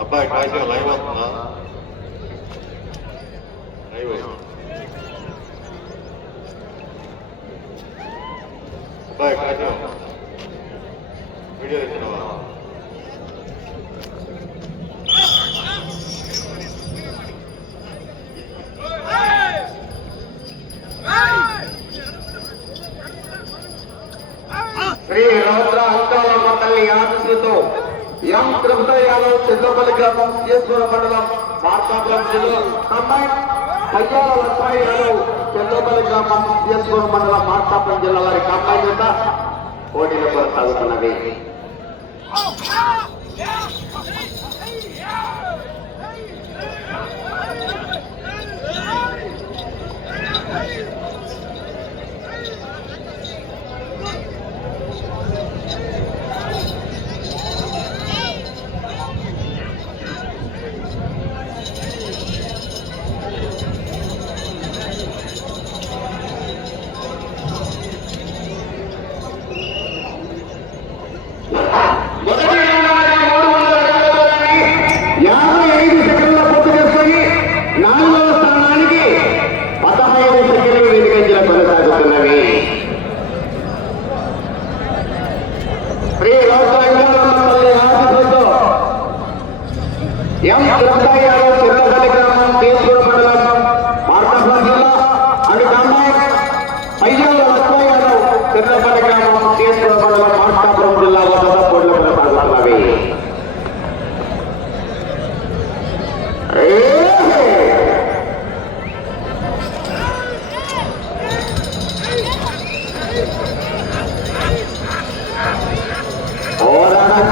అబ్బాయి కాశీ లైవ్ వస్తుందా? లైవ్ అబ్బాయి కాశీ వీడియో ఇస్తున్నావా? శ్రీ రౌద్ర అంకాలమ్మ తల్లి ఆశీస్సులతో ఎం కృష్ణ యాదవ్ చెల్లపల్లి గ్రామం సిఎస్పుర మండలం మార్కాపురం జిల్లా అమ్మాయి పయ్యాల లక్ష్మయ్య యాదవ్ చెల్లపల్లి గ్రామం సిఎస్పుర మండలం మార్కాపురం జిల్లా వారి అమ్మాయి చేత పోటీలు కొనసాగుతున్నవి.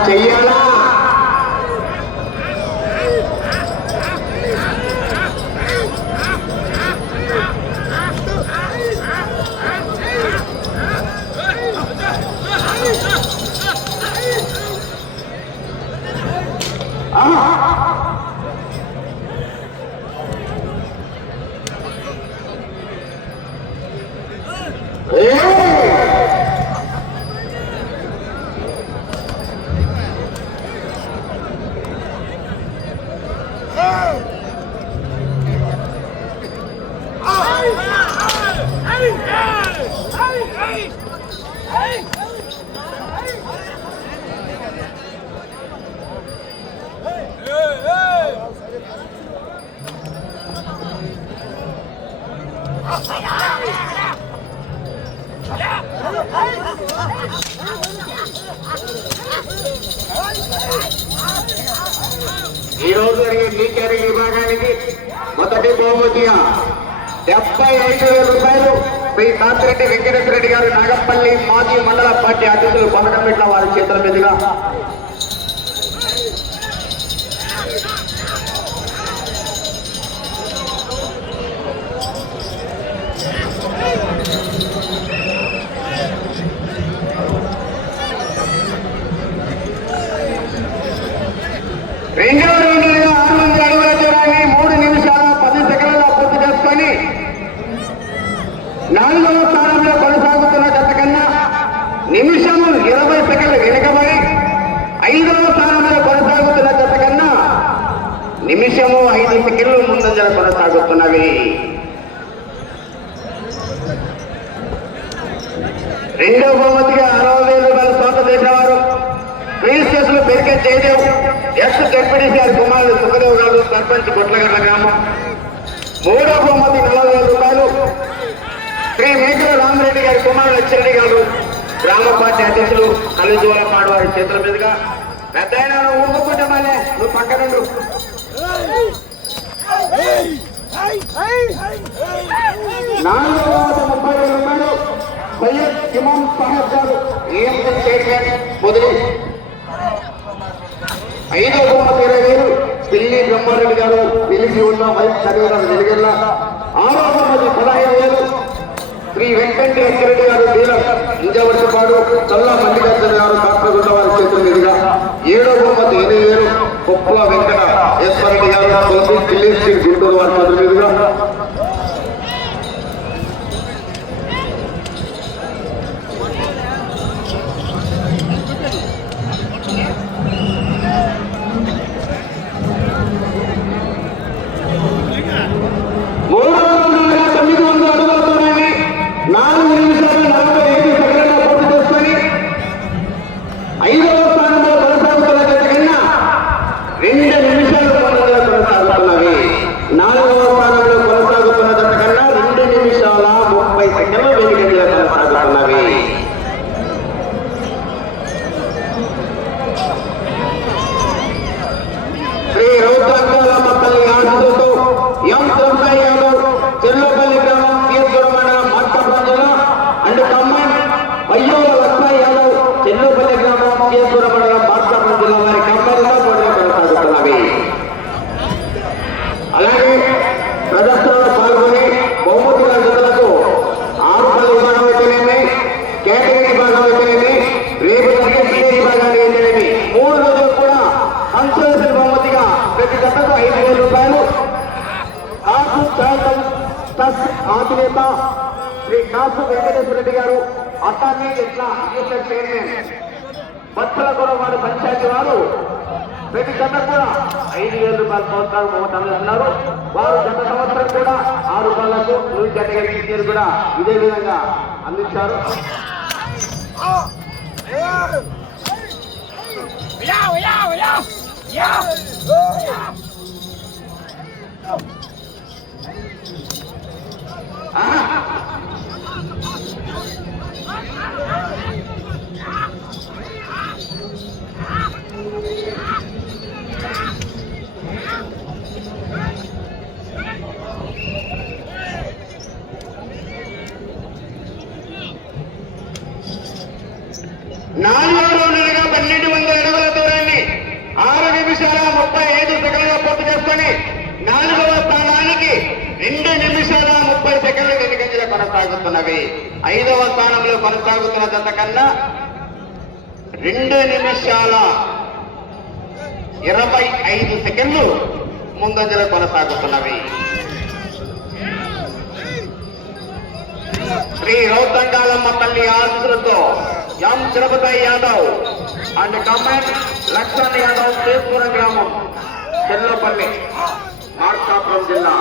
చెయ్యాలా ఈ రోజు లీకేరీ విభాగానికి మొదటి బహుమతిగా 75,000 రూపాయలు శ్రీ కాసిరెడ్డి వెంకటేశ్వరరెడ్డి గారు నాగపల్లి మాజీ మండల పార్టీ అధ్యక్షులు కొనకంపెట్టిన వారి చేతుల మీదుగా రెండో రౌండ్లుగా 600 అడుగుల దూరాన్ని 3 నిమిషాల 10 సెకండ్లలో పూర్తి చేసుకొని 4వ స్థానంలో కొనసాగుతున్న జత కన్నా నిమిషము 20 సెకండ్లు వెనుకబడి 5వ స్థానంలో కొనసాగుతున్న జత కన్నా నిమిషము 5 సెకండ్లు ముందంజల కొనసాగుతున్నవి. రెండో బహుమతిగా 60,000 రూపాయలు సొంత చేసేవారు క్రీస్టేసులు పెరిగే జయదేవ్ ఎస్ జడ్పీడీసీ గారి కుమారుడు సుఖదేవ్ గారు సర్పంచ్ కొట్లగడ్డ గ్రామం. మూడో బహుమతి 40,000 రూపాయలు శ్రీ మేకల రామరెడ్డి గారి కుమారుడు అచ్చిరెడ్డి గారు గ్రామ పార్టీ అధ్యక్షులు కలిజువలపాడు వారి చేతుల మీదుగా. పెద్ద అయినా ఊరుకుంటే మళ్ళీ నువ్వు పక్కనుండు. 430,000 రూపాయలు సయ్యద్ ఇమాం సాహెబ్ గారు ఏఎంసీ చైర్మన్ పొదిలి. 5వ బహుమతి 20,000 పిల్లి బ్రహ్మారెడ్డి గారు పిల్లికి ఉన్న వైస్ కన్వీనర్ వెలిగెల్ల. 6వ బహుమతి 15,000 శ్రీ వెంకటి అచ్చిరెడ్డి గారు డీలర్ ఇంజవర్షపాడు చల్లా మల్లికార్జున గారు కాట్రగుండ వారి చేతుల మీదుగా. 7వ బహుమతి 8,000 కొప్పుల వెంకట ఈశ్వరెడ్డి గారు కొలుసు ఢిల్లీ స్ట్రీట్ గుంటూరు వారి చేతుల మీదుగా. ప్రతి జతకు 5,000 రూపాయలు. కాసు శాతం ట్రస్ట్ అధినేత శ్రీ కాసు వెంకటేశ్వర రెడ్డి గారు, అటార్నీ ఇట్లా అడ్మినిస్ట్రేటివ్ చైర్మన్, బత్తుల గొడవాడు పంచాయతీ వారు ప్రతి జత కూడా 5,000 రూపాయల ప్రోత్సాహం అందిస్తున్నారు. వారు గత సంవత్సరం కూడా 6 రూపాయలకు లూజ్ కేటగిరీ చీరు కూడా ఇదే విధంగా అందించారు. నాలుగో రౌండ్లుగా 1200 అడుగుల దూరాన్ని 6 నిమిషాల 35 సెకండ్లలో పూర్తి చేసుకొని 4వ స్థానానికి 2 నిమిషాల 30 సెకండ్లు వెనుకంజలో కొనసాగుతున్నవి. 5వ స్థానంలో కొనసాగుతున్న జత కన్నా 2 నిమిషాల 25 సెకండ్లు ముందంజలో కొనసాగుతున్నవి. శ్రీ రౌతంగాలమ్మ తల్లి ఆశీస్సులతో ఎం తిరుపతి యాదవ్ అండ్ కమాండ్ లక్ష్మణ్ యాదవ్, తేజపురం గ్రామం, చెల్లపల్లి, మార్కాపురం జిల్లా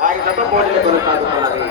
వారి గత పోటీలు కొనసాగుతున్నది.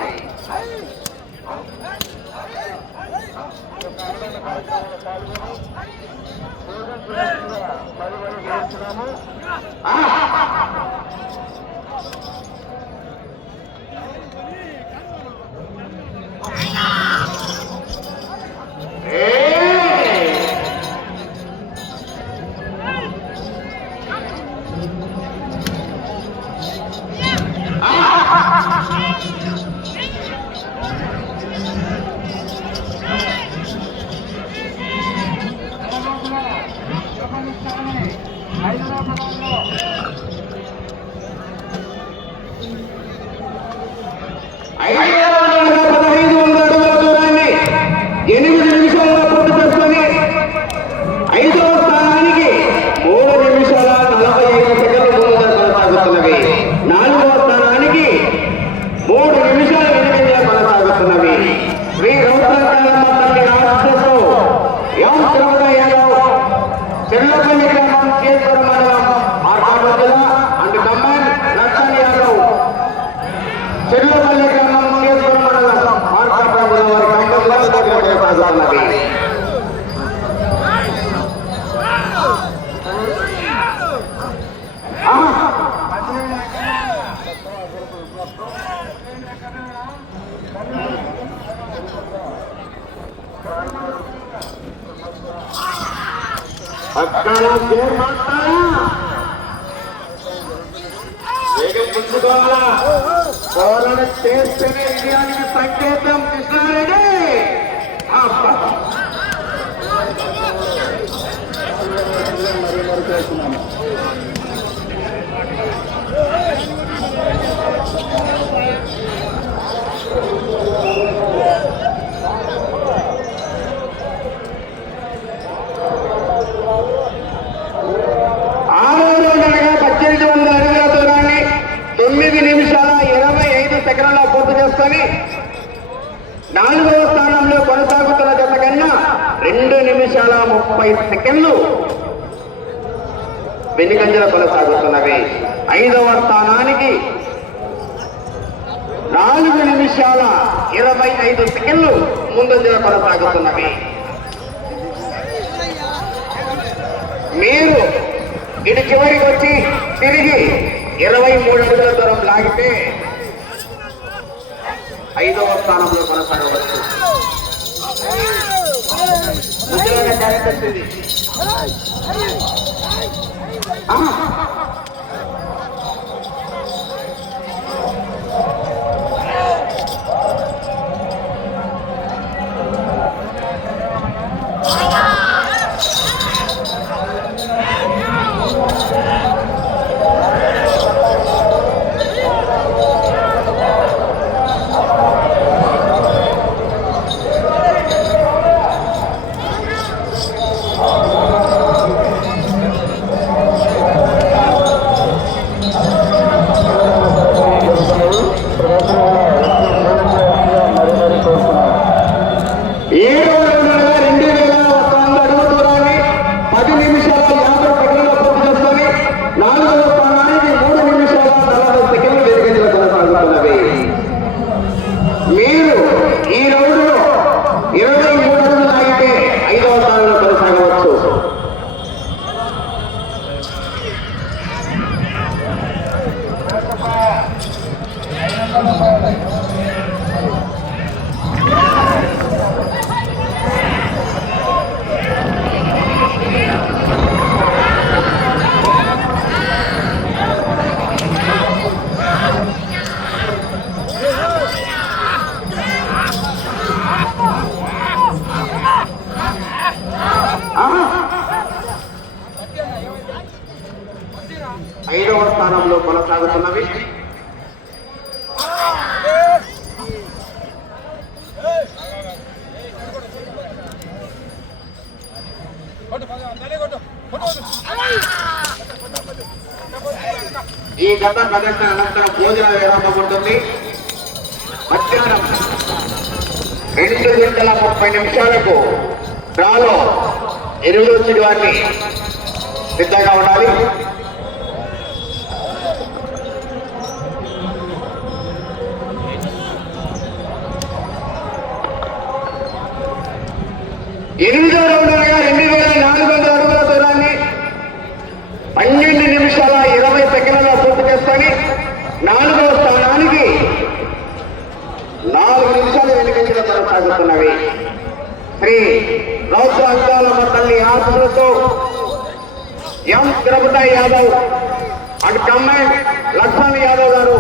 అక్కడ వేగం పుచ్చుకోవాలా, పోరాట చేస్తేనే విజయానికి సంకేతం. కృష్ణారెడ్డి సెకండ్లో పూర్తి చేసుకొని 4వ స్థానంలో కొనసాగుతున్న జత కన్నా 2 నిమిషాల 30 సెకండ్లు వెనుకంజలో కొనసాగుతున్నవి. 5వ స్థానానికి 4 నిమిషాల 25 సెకండ్లు ముందంజలో కొనసాగుతున్నవి. మీరు ఇటు చివరికి వచ్చి తిరిగి 23 అడుగుల దూరం లాగితే 5వ స్థానంలో కొనసాగవచ్చు. ముఖ్యమైన క్యారెక్టర్స్ ఇది. 5వ స్థానంలో కొనసాగుతున్నవి. ఈ గత ప్రదర్శన అనంతరం భోజన విరామం ఉంటుంది. మధ్యాహ్నం 2:30 డ్రాలో 8 వచ్చిన వారిని సిద్ధంగా ఉండాలి. ఎనిమిదవ రౌండ్ అనగా 2400 అడుగుల దూరాన్ని 12 నిమిషాల 20 సెకండ్లలో పూర్తి చేసుకొని 4వ స్థానానికి 4 నిమిషాలు వెనుకంజలో కొనసాగుతున్నవి. శ్రీ రౌద్ర అంకాలమ్మ తల్లి ఆశీస్సులతో ఎం తిరుపతి యాదవ్ అండ్ కమ్మాండ్ లక్ష్మణ్ యాదవ్ గారు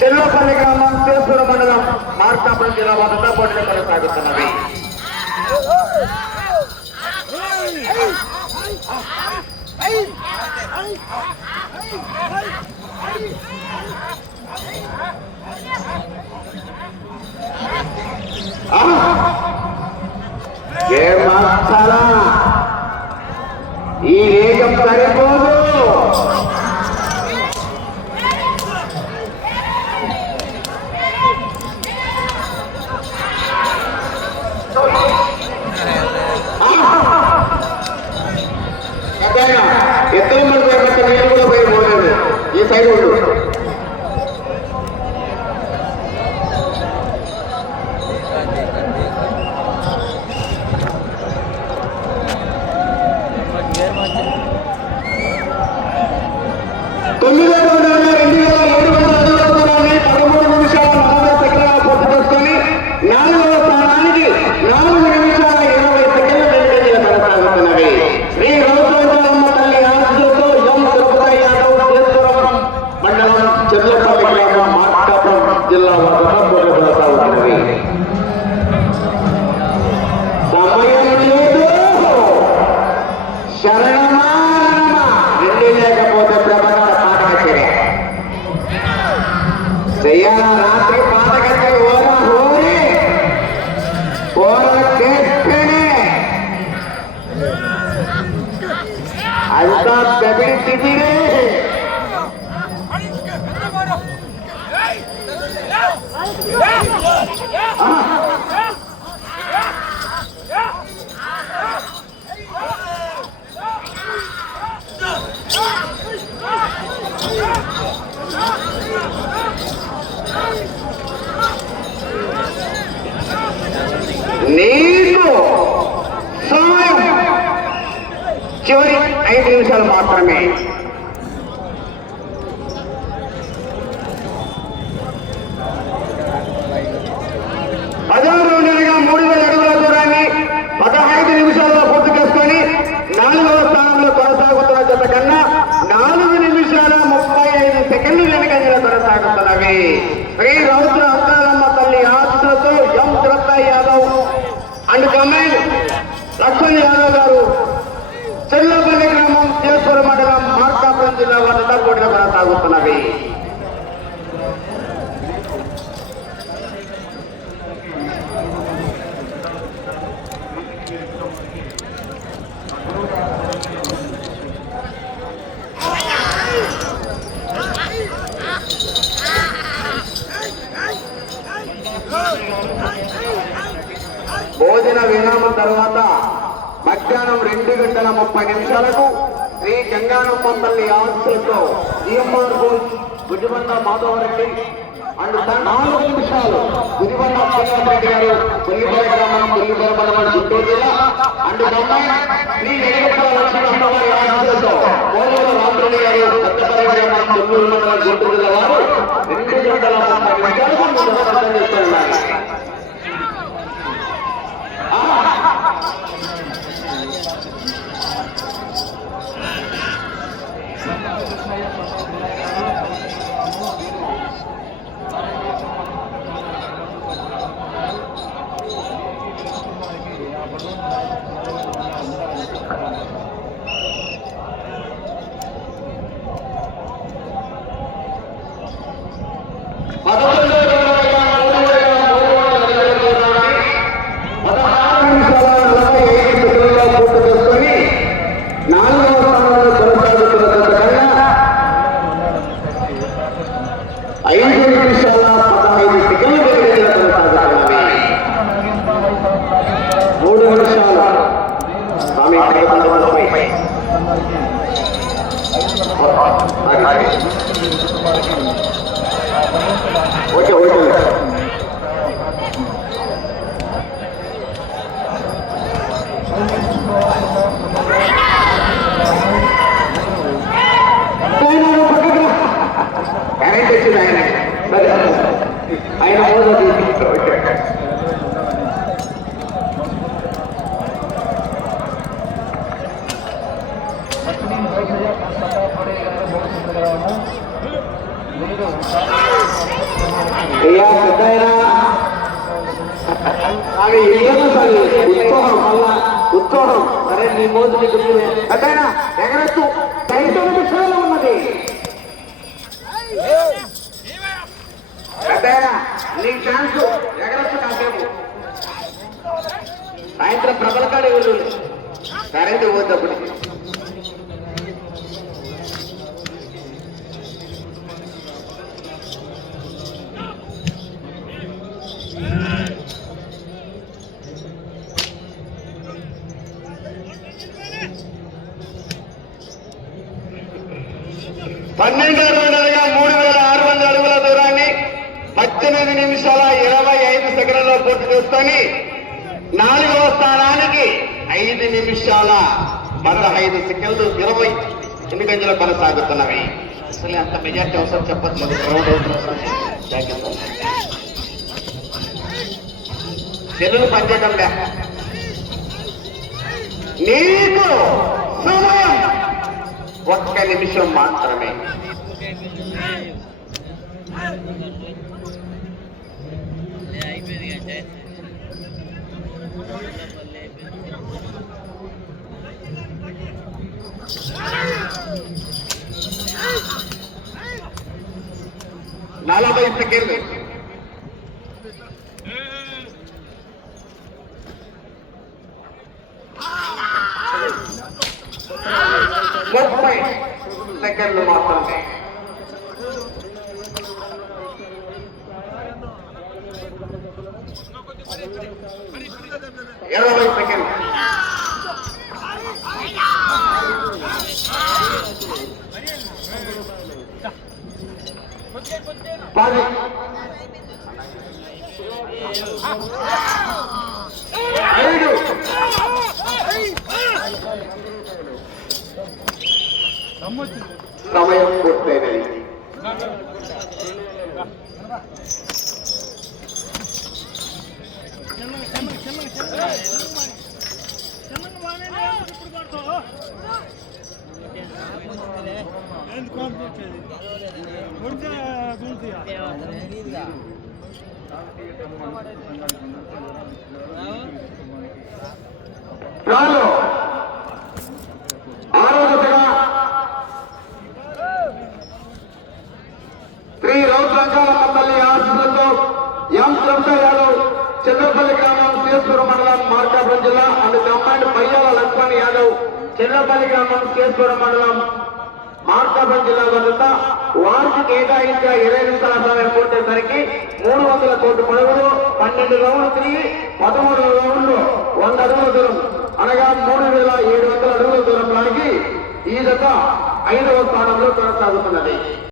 చెల్లపల్లి గ్రామం తిరుపూర మండలం మార్కాపురం జిల్లా వద్ద పోటీలు కొనసాగుతున్నవి. ఈ వేగం సరిపోదు. ఎత్తు మంది నీళ్ళు కూడా పోయి పోలేదు. ఈ సైడ్ ఉండు. నీకు సమయం చివరి 5 నిమిషాలు మాత్రమే. పదహారు 3000 అడుగుల దూరాన్ని 15 నిమిషాల్లో పూర్తి చేసుకొని 4వ స్థానంలో కొనసాగుతున్న జత కన్నా 4 నిమిషాల 35 సెకండ్లు వెనుకంజలో కొనసాగుతున్నవి. శ్రీ రౌద్ర అంకాలమ్మ తల్లి ఆశీస్సులతో ఎం తిరుపతి యాదవ్ అండ్ కమాండ్ లక్ష్మణ్ యాదవ్ గారు చెల్లపల్లి గ్రామం తిరుపూర మండలం మార్కాపురం జిల్లా వద్ద పోటీలు కొనసాగుతున్నవి. భోజన విరామం తర్వాత మధ్యాహ్నం 2:30 శ్రీ గంగానమ్మ తల్లి ఆశీస్సులతో జిఎంఆర్ గుడిబండ మాధవరెడ్డి అండ్ 4 నిమిషాలు గుడిబండ శ్రీనివాసరెడ్డి గారు కొల్లిపల్లి గ్రామం కొల్లిపల్లి మండలం గుంటూరు జిల్లా అండ్ శ్రీ వెంకటేశ్వర లక్ష్మీ వారి ఆశీస్సులతో పోలూరు రామరెడ్డి గారు కొత్తపల్లి గ్రామం కొల్లూరు మండలం గుంటూరు జిల్లా వారు 2:30 నిమిషాలు చేస్తున్నారు. 630. ఓకే ఓకే కరెంట్ వచ్చింది ఆయన సరే ఆయన అయ్యా పెద్దయినా అది ఏమో సార్ ఉత్సాహం మళ్ళా ఉత్సాహం సరే నీ మోజు నీకు పెద్దయినా ఎగరొచ్చు 5 నిమిషాలు ఉన్నది పెద్దయినా నీ ఛాన్స్ ఎగరొచ్చు కాసేపు సాయంత్రం ప్రబలకాడే ఊళ్ళు కరెంటు పోతప్పుడు 12 రౌండ్లుగా 3600 అడుగుల దూరాన్ని 18 నిమిషాల 25 సెకండ్లలో పూర్తి చేసుకొని 4వ స్థానానికి 5 నిమిషాల 15 సెకండ్లు 20 గంటలు కొనసాగుతున్నవి. అసలు అంత మెజార్టీ అవసరం చెప్పట్లేదు. చెల్లులు పనిచేయడం లే నీకు సమయం 1 నిమిషం మాత్రమే. నలభై సెకండ్లు. సెకండ్లు మాత్రమే. 20 సెకండ్లు. పది 5 సమయం పూర్తయినది. చాలు 6వ జతగా 3 రౌండ్ రంగాలమ్మపల్లి ఆశీస్సులతో ఎం చంద్ర యాదవ్ చంద్రపల్లి గ్రామం సిఎస్పురం మండలం మార్కాపురం జిల్లా అండ్ కమాండ్ పయ్యాల లక్ష్మణ్ యాదవ్ చంద్రపల్లి గ్రామం సిఎస్పురం మండలం మార్కాపురం జిల్లా వద్ద వారికి కేటాయించిన 20 నిమిషాల సమయం పూర్తయ్యేసరికి 300 కోట్ల పొడవులు 12 రౌండ్లు తిరిగి 13 రౌండ్లు 100 అడుగుల దూరం అనగా 3700 అడుగుల దూరంలోనికి ఈ జత 5వ స్థానంలో కొనసాగుతున్నది.